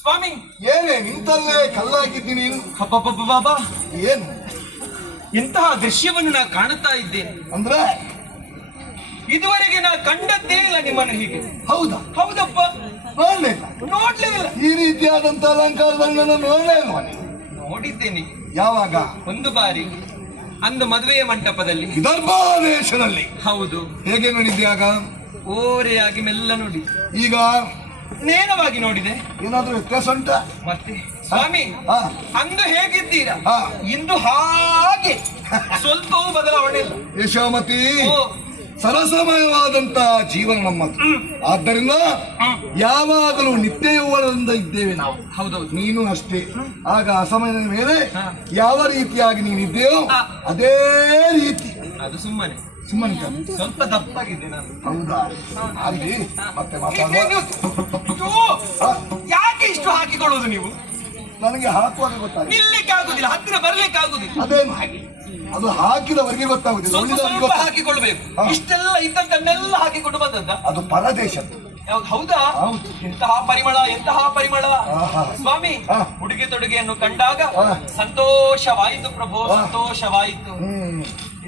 ಸ್ವಾಮಿ, ಏನೇ ನಿಂತಲ್ಲೇ ಕಲ್ಲಾಗಿದ್ದೀನಿ? ಬಾಬಾ, ಏನು ಇಂತಹ ದೃಶ್ಯವನ್ನು ನಾ ಕಾಣುತ್ತಾ ಇದ್ದೇನೆ. ಅಂದ್ರೆ ಇದುವರೆಗೆ ನಾ ಕಂಡದ್ದೇ ಇಲ್ಲ ನಿಮ್ಮನ್ನು ಹೀಗೆ. ಹೌದಾ? ಹೌದಪ್ಪ, ನೋಡ್ಲೇ ಇಲ್ಲ. ಈ ರೀತಿಯಾದಂತ ಅಲಂಕಾರವನ್ನು ನೋಡಲೇ ಇಲ್ವಾ? ನೋಡಿದ್ದೇನೆ. ಯಾವಾಗ? ಒಂದು ಬಾರಿ ಅಂದು ಮದುವೆಯ ಮಂಟಪದಲ್ಲಿ, ವಿದರ್ಭಾದೇಶದಲ್ಲಿ. ಹೌದು. ಹೇಗೆ ನೋಡಿದ್ಯಾಗ? ಓರೆಯಾಗಿ ಮೆಲ್ಲ ನೋಡಿ. ಈಗ ನೇರವಾಗಿ ನೋಡಿದೆ. ಏನಾದ್ರೂ ವ್ಯತ್ಯಾಸ ಉಂಟಾ? ಮತ್ತೆ ಸ್ವಾಮಿ, ಅಂದು ಹೇಗಿದ್ದೀರಾ? ಇಂದು ಹಾಗೆ ಸ್ವಲ್ಪವೂ ಬದಲಾವಣೆ ಇಲ್ಲ. ಯಶೋಮತಿ, ಸರಸಮಯವಾದಂತ ಜೀವನ ನಮ್ಮದು. ಆದ್ದರಿಂದ ಯಾವಾಗಲೂ ನಿತ್ಯ ಯೌವನದಿಂದ ಇದ್ದೇವೆ ನಾವು. ಹೌದೌದು, ನೀನು ಅಷ್ಟೇ. ಆಗ ಅಸಮಯದ ಮೇಲೆ ಯಾವ ರೀತಿಯಾಗಿ ನೀನಿದ್ದೇವೋ ಅದೇ ರೀತಿ. ಅದು ಸುಮ್ಮನೆ ಸ್ವಲ್ಪ ದಪ್ಪಾಗಿದೆ ನಾನು. ಹೌದಾ? ಅಲ್ಲಿ ಮತ್ತೆ ಯಾಕೆ ಇಷ್ಟು ಹಾಕಿಕೊಳ್ಳುವುದು ನೀವು? ನನಗೆ ಹಾಕುವಾಗ ಗೊತ್ತಾಗುತ್ತೆ. ನಿಲ್ಲಿಕ್ಕೆ ಆಗುದಿಲ್ಲ, ಹತ್ತಿರ ಬರ್ಲಿಕ್ಕೆ ಆಗುದಿಲ್ಲ. ಅದೇನು ಹಾಗೆ? ಅದು ಹಾಕಿದವರಿಗೆ ಗೊತ್ತಾಗುದಿಲ್ಲ. ಸ್ವಲ್ಪ ಹಾಕಿಕೊಳ್ಬೇಕು. ಇಷ್ಟೆಲ್ಲ ಇದ್ದದ್ದನ್ನೆಲ್ಲ ಹಾಕಿಕೊಂಡು ಬಂದದ್ದ? ಅದು ಪರದೇಶದ್ದು. ಹೌದಾ? ಎಂತಹ ಪರಿಮಳ, ಎಂತಹ ಪರಿಮಳ. ಸ್ವಾಮಿ, ಉಡುಗೆ ತೊಡುಗೆಯನ್ನು ಕಂಡಾಗ ಸಂತೋಷವಾಯಿತು ಪ್ರಭು, ಸಂತೋಷವಾಯಿತು.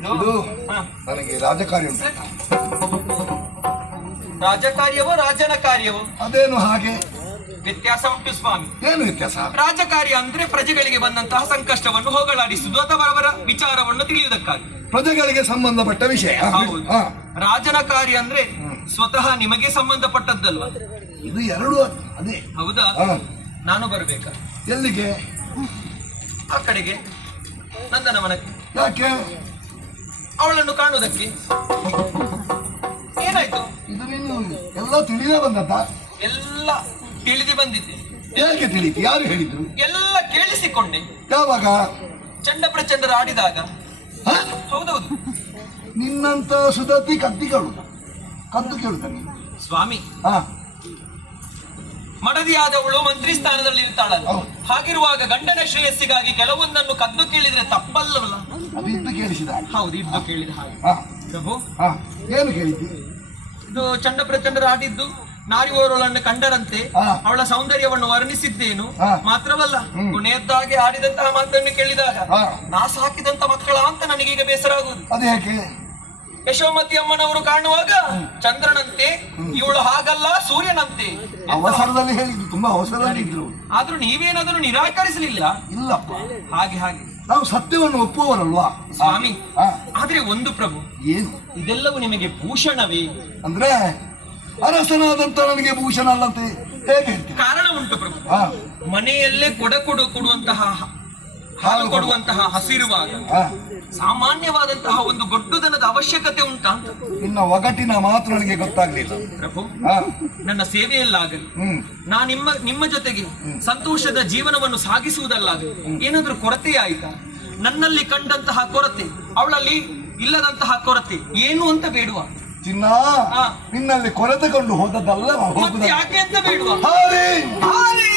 ಇದು ನನಗೆ ರಾಜಕಾರ್ಯ ಉಂಟು. ರಾಜಕಾರ್ಯವೋ ರಾಜನ ಕಾರ್ಯವೋ? ಅದೇನು ಹಾಗೆ? ವ್ಯತ್ಯಾಸ ಉಂಟು ಸ್ವಾಮಿ. ಏನು ವ್ಯತ್ಯಾಸ? ರಾಜಕಾರ್ಯ ಅಂದ್ರೆ ಪ್ರಜೆಗಳಿಗೆ ಬಂದಂತಹ ಸಂಕಷ್ಟವನ್ನು ಹೋಗಲಾಡಿಸುವುದು ಅಥವಾ ಅವರ ವಿಚಾರವನ್ನು ತಿಳಿಯುವುದಕ್ಕಾಗಿ, ಪ್ರಜೆಗಳಿಗೆ ಸಂಬಂಧಪಟ್ಟ ವಿಷಯ. ಹೌದು. ರಾಜನ ಕಾರ್ಯ ಅಂದ್ರೆ ಸ್ವತಃ ನಿಮಗೆ ಸಂಬಂಧಪಟ್ಟದ್ದಲ್ವಾ? ಇದು ಎರಡು ಅದೇ. ಹೌದಾ? ನಾನು ಬರ್ಬೇಕಾ? ಎಲ್ಲಿಗೆ? ಆ ಕಡೆಗೆ, ನಂದನವನಕ್ಕೆ. ಯಾಕೆ? ಅವಳನ್ನು ಕಾಣುವುದಕ್ಕೆ. ಏನಾಯ್ತು? ಇದು ನೀನು ಎಲ್ಲ ತಿಳಿದೇ ಬಂದದ್ದ? ಎಲ್ಲ ತಿಳಿದು ಬಂದಿದ್ದೆ. ಹೇಗೆ ತಿಳಿತು? ಯಾರು ಹೇಳಿದ್ರು? ಎಲ್ಲ ಕೇಳಿಸಿಕೊಂಡೆ. ಯಾವಾಗ? ಚಂಡ ಪ್ರಚಂಡರು ಆಡಿದಾಗ. ಹೌದೌದು. ನಿನ್ನಂತ ಸುದತಿ ಕದ್ದು ಕೇಳುತ್ತ ನೀನು. ಸ್ವಾಮಿ, ಮಡದಿಯಾದವಳು ಮಂತ್ರಿ ಸ್ಥಾನದಲ್ಲಿ ಇರ್ತಾಳಲ್ಲ, ಹಾಗಿರುವಾಗ ಗಂಡನ ಶ್ರೇಯಸ್ಸಿಗಾಗಿ ಕೆಲವೊಂದನ್ನು ಕದ್ದು ಕೇಳಿದ್ರೆ ತಪ್ಪಲ್ಲವಲ್ಲ? ಅದು ಇದ್ದು ಕೇಳಿಸಿದ? ಹೌದು, ಇದ್ದು ಕೇಳಿದ ಹಾಗೆ. ಪ್ರಭು, ಏನು ಕೇಳಿದ್ದಿ? ಇದು ಚಂಡ ಪ್ರಚಂಡರು ಆಡಿದ್ದು ನಾರಿ ಓರ್ವಳನ್ನು ಕಂಡರಂತೆ ಅವಳ ಸೌಂದರ್ಯವನ್ನು ವರ್ಣಿಸಿದ್ದೇನು. ಮಾತ್ರವಲ್ಲ, ಕೊನೆಯದ್ದಾಗಿ ಆಡಿದಂತಹ ಮಾತನ್ನು ಕೇಳಿದಾಗ ನಾಸ ಹಾಕಿದಂತ ಮಕ್ಕಳ ಅಂತ ನನಗೀಗ ಬೇಸರ ಆಗುವುದು. ಅದು ಯಾಕೆ? ಯಶೋಮತಿ ಅಮ್ಮನವರು ಕಾಣುವಾಗ ಚಂದ್ರನಂತೆ, ಇವಳು ಹಾಗಲ್ಲ ಸೂರ್ಯನಂತೆ. ಅವಸರದಲ್ಲಿ ಹೇಳಿದ್ರು, ತುಂಬಾ ಅವಸರದಲ್ಲಿ ಇದ್ರು. ಆದ್ರೂ ನೀವೇನಾದರೂ ನಿರಾಕರಿಸಲಿಲ್ಲ? ಇಲ್ಲಪ್ಪ. ಹಾಗೆ ಹಾಗೆ ನಾವು ಸತ್ಯವನ್ನು ಒಪ್ಪುವವರಲ್ವಾ ಸ್ವಾಮಿ. ಆದ್ರೆ ಒಂದು ಪ್ರಭು, ಏನು ಇದೆಲ್ಲವೂ ನಿಮಗೆ ಭೂಷಣವೇ? ಅಂದ್ರೆ ಅರಸನಾದಂತ ನನಗೆ ಭೂಷಣ ಅಲ್ಲಂತೆ ಹೇಗೆ ಹೇಳ್ತೀವಿ? ಕಾರಣ ಉಂಟು ಪ್ರಭು. ಮನೆಯಲ್ಲೇ ಕೊಡುವಂತಹ ಹಾಲು ಕೊಡುವಂತಹ ಹಸಿರುವಾಗ ಸಾಮಾನ್ಯವಾದಂತಹ ಒಂದು ಗೊಡ್ಡುದನದ ಅವಶ್ಯಕತೆ ಉಂಟಾ ಅಂತ. ಇನ್ನ ಒಗಟಿನ ಮಾತು ನನಗೆ ಗೊತ್ತಾಗ್ಲಿಲ್ಲ ಪ್ರಭು. ನನ್ನ ಸೇವೆಯಲ್ಲಾಗಲಿ, ನಾ ನಿಮ್ಮ ಜೊತೆಗೆ ಸಂತೋಷದ ಜೀವನವನ್ನು ಸಾಗಿಸುವುದಲ್ಲಾಗಲಿ ಏನಾದ್ರೂ ಕೊರತೆ ಆಯ್ತಾ? ನನ್ನಲ್ಲಿ ಕಂಡಂತಹ ಕೊರತೆ ಅವಳಲ್ಲಿ ಇಲ್ಲದಂತಹ ಕೊರತೆ ಏನು ಅಂತ ಬೇಡುವ? ಚಿನ್ನ, ನಿನ್ನಲ್ಲಿ ಕೊರತೆಗೊಂಡು ಹೋದದ್ದಲ್ಲ, ಯಾಕೆ ಅಂತ ಬೇಡುವ? ಹಾರಿ ಹಾರಿ